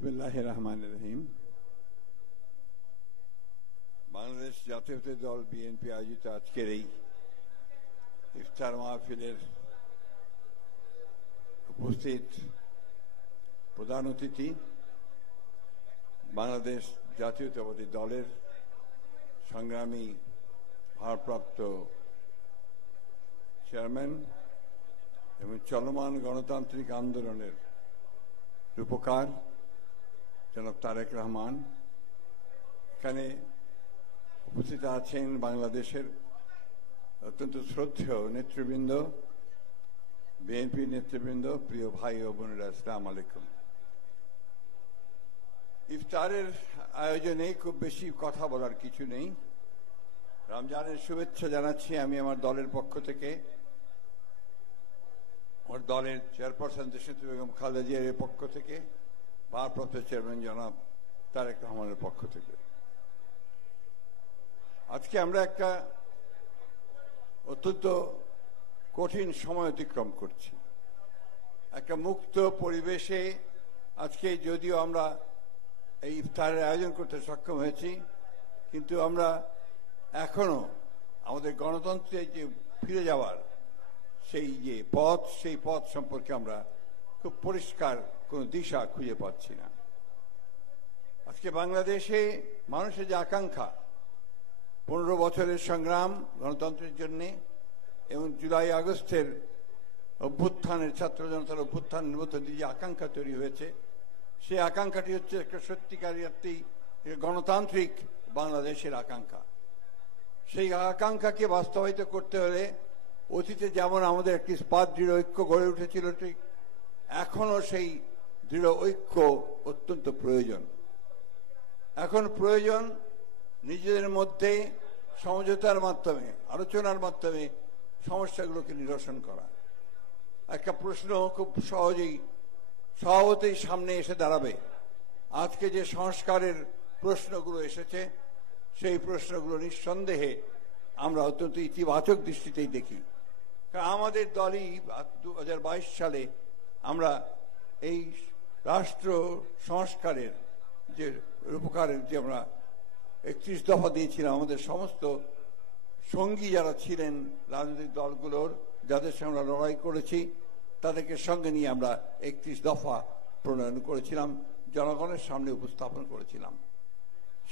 বিসমিল্লাহির রহমানির রহিম। বাংলাদেশ জাতীয়তাবাদী দল বিএনপি আয়োজিত আজকের এই ইফতার মাহফিলের উপস্থিত প্রধান অতিথি বাংলাদেশ জাতীয়তাবাদী দলের সংগ্রামী ভারপ্রাপ্ত চেয়ারম্যান এবং চলমান গণতান্ত্রিক আন্দোলনের রূপকার জনাব তারেক রহমান, এখানে উপস্থিত আছেন বাংলাদেশের অত্যন্ত শ্রদ্ধেয় নেতৃবৃন্দ, বিএনপি নেতৃবৃন্দ, প্রিয় ভাই ও বোনেরা, আসসালামু আলাইকুম। ইফতারের আয়োজনে খুব বেশি কথা বলার কিছু নেই। রমজানের শুভেচ্ছা জানাচ্ছি আমি আমার দলের পক্ষ থেকে, আমার দলের চেয়ারপারসন দেশনেত্রী বেগম খালেদা জিয়ার পক্ষ থেকে, ভারপ্রাপ্ত চেয়ারম্যান জনাব তারেক রহমানের পক্ষ থেকে। আজকে আমরা একটা অত্যন্ত কঠিন সময় অতিক্রম করছি। একটা মুক্ত পরিবেশে আজকে যদিও আমরা এই ইফতারের আয়োজন করতে সক্ষম হয়েছি, কিন্তু আমরা এখনো আমাদের গণতন্ত্রে যে ফিরে যাওয়ার সেই পথ সম্পর্কে আমরা খুব পরিষ্কার কোনো দিশা খুঁজে পাচ্ছি না। আজকে বাংলাদেশে মানুষের যে আকাঙ্ক্ষা, 15 বছরের সংগ্রাম গণতন্ত্রের জন্যে এবং জুলাই আগস্টের অভ্যুত্থানের, ছাত্র জনতার অভ্যুত্থানের মধ্যে যে আকাঙ্ক্ষা তৈরি হয়েছে, সেই আকাঙ্ক্ষাটি হচ্ছে একটা সত্যিকারী একটি গণতান্ত্রিক বাংলাদেশের আকাঙ্ক্ষা। সেই আকাঙ্ক্ষাকে বাস্তবায়িত করতে হলে অতীতে যেমন আমাদের একটি ইস্পাত দৃঢ় ঐক্য গড়ে উঠেছিল, ঠিক এখনো সেই দৃঢ় ঐক্য অত্যন্ত প্রয়োজন। এখন প্রয়োজন নিজেদের মধ্যে সমঝোতার মাধ্যমে, আলোচনার মাধ্যমে সমস্যাগুলোকে নিরসন করা। একটা প্রশ্ন খুব সহজেই সামনে এসে দাঁড়াবে। আজকে যে সংস্কারের প্রশ্নগুলো এসেছে, সেই প্রশ্নগুলো নিঃসন্দেহে আমরা অত্যন্ত ইতিবাচক দৃষ্টিতেই দেখি। কারণ আমাদের দলই 2022 সালে আমরা এই রাষ্ট্র সংস্কারের যে রূপকারের যে আমরা 31 দফা দিয়েছিলাম, আমাদের সমস্ত সঙ্গী যারা ছিলেন রাজনৈতিক দলগুলোর, যাদের সঙ্গে আমরা লড়াই করেছি, তাদেরকে সঙ্গে নিয়ে আমরা 31 দফা প্রণয়ন করেছিলাম, জনগণের সামনে উপস্থাপন করেছিলাম।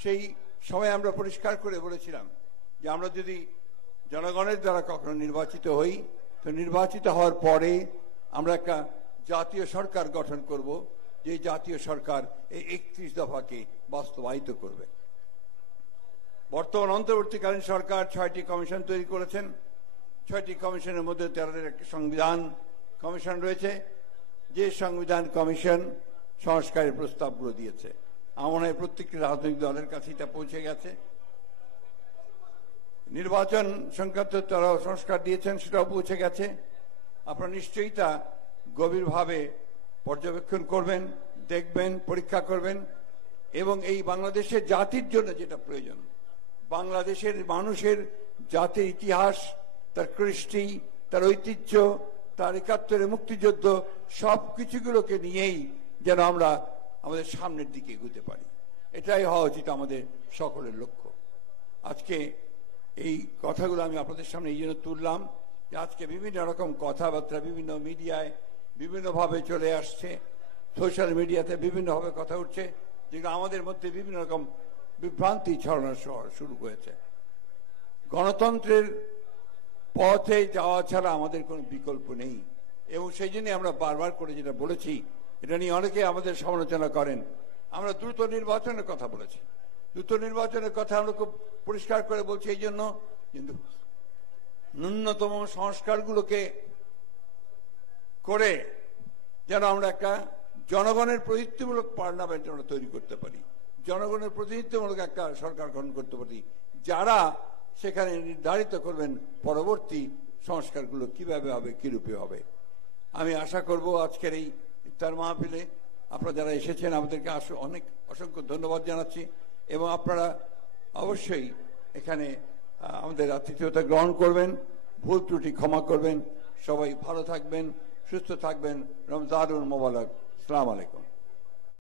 সেই সময় আমরা পরিষ্কার করে বলেছিলাম যে আমরা যদি জনগণের দ্বারা কখনো নির্বাচিত হই, তো নির্বাচিত হওয়ার পরে আমরা একটা জাতীয় সরকার গঠন করব, যে জাতীয় সরকার এই 31 দফাকে বাস্তবায়িত করবে। বর্তমান অন্তর্বর্তীকালীন সরকার 6টি কমিশন তৈরি করেছেন। 6টি কমিশনের মধ্যে 13টির একটি সংবিধান কমিশন রয়েছে, যে সংবিধান কমিশন সংস্কারের প্রস্তাবগুলো দিয়েছে। আমার মনে হয় প্রত্যেকটি রাজনৈতিক দলের কাছে এটা পৌঁছে গেছে। নির্বাচন সংক্রান্ত তারাও সংস্কার দিয়েছেন, সেটাও পৌঁছে গেছে। আপনারা নিশ্চয়ই তা গভীরভাবে পর্যবেক্ষণ করবেন, দেখবেন, পরীক্ষা করবেন এবং এই বাংলাদেশের জাতির জন্য যেটা প্রয়োজন, বাংলাদেশের মানুষের জাতির ইতিহাস, তার কৃষ্টি, তার ঐতিহ্য, তার 71-এর মুক্তিযুদ্ধ, সব কিছুগুলোকে নিয়েই যেন আমরা আমাদের সামনের দিকে এগোতে পারি, এটাই হওয়া উচিত আমাদের সকলের লক্ষ্য। আজকে এই কথাগুলো আমি আপনাদের সামনে এই জন্য তুললাম যে আজকে বিভিন্ন রকম কথাবার্তা বিভিন্ন মিডিয়ায় বিভিন্নভাবে চলে আসছে, সোশ্যাল মিডিয়াতে বিভিন্নভাবে কথা উঠছে, যেগুলো আমাদের মধ্যে বিভিন্ন রকম বিভ্রান্তি ছড়ানো শুরু হয়েছে। গণতন্ত্রের পথে যাওয়া ছাড়া আমাদের কোনো বিকল্প নেই এবং সেই জন্য আমরা বারবার করে যেটা বলেছি, এটা নিয়ে অনেকে আমাদের সমালোচনা করেন। আমরা দ্রুত নির্বাচনের কথা বলেছি, দ্রুত নির্বাচনের কথা আমরা খুব পরিষ্কার করে বলছি এই জন্য, কিন্তু ন্যূনতম সংস্কারগুলোকে করে যেন আমরা একটা জনগণের প্রতিনিধিত্বমূলক পার্লামেন্ট আমরা তৈরি করতে পারি, জনগণের প্রতিনিধিত্বমূলক একটা সরকার গঠন করতে পারি, যারা সেখানে নির্ধারিত করবেন পরবর্তী সংস্কারগুলো কিভাবে হবে, কিরূপে হবে। আমি আশা করব আজকের এই ইফতার মাহফিলে আপনারা যারা এসেছেন আমাদেরকে অনেক অসংখ্য ধন্যবাদ জানাচ্ছি এবং আপনারা অবশ্যই এখানে আমাদের আতিথেয়তা গ্রহণ করবেন, ভুল ত্রুটি ক্ষমা করবেন। সবাই ভালো থাকবেন, সুস্থ থাকবেন। রমজানুল মোবারক। আসসালামু আলাইকুম।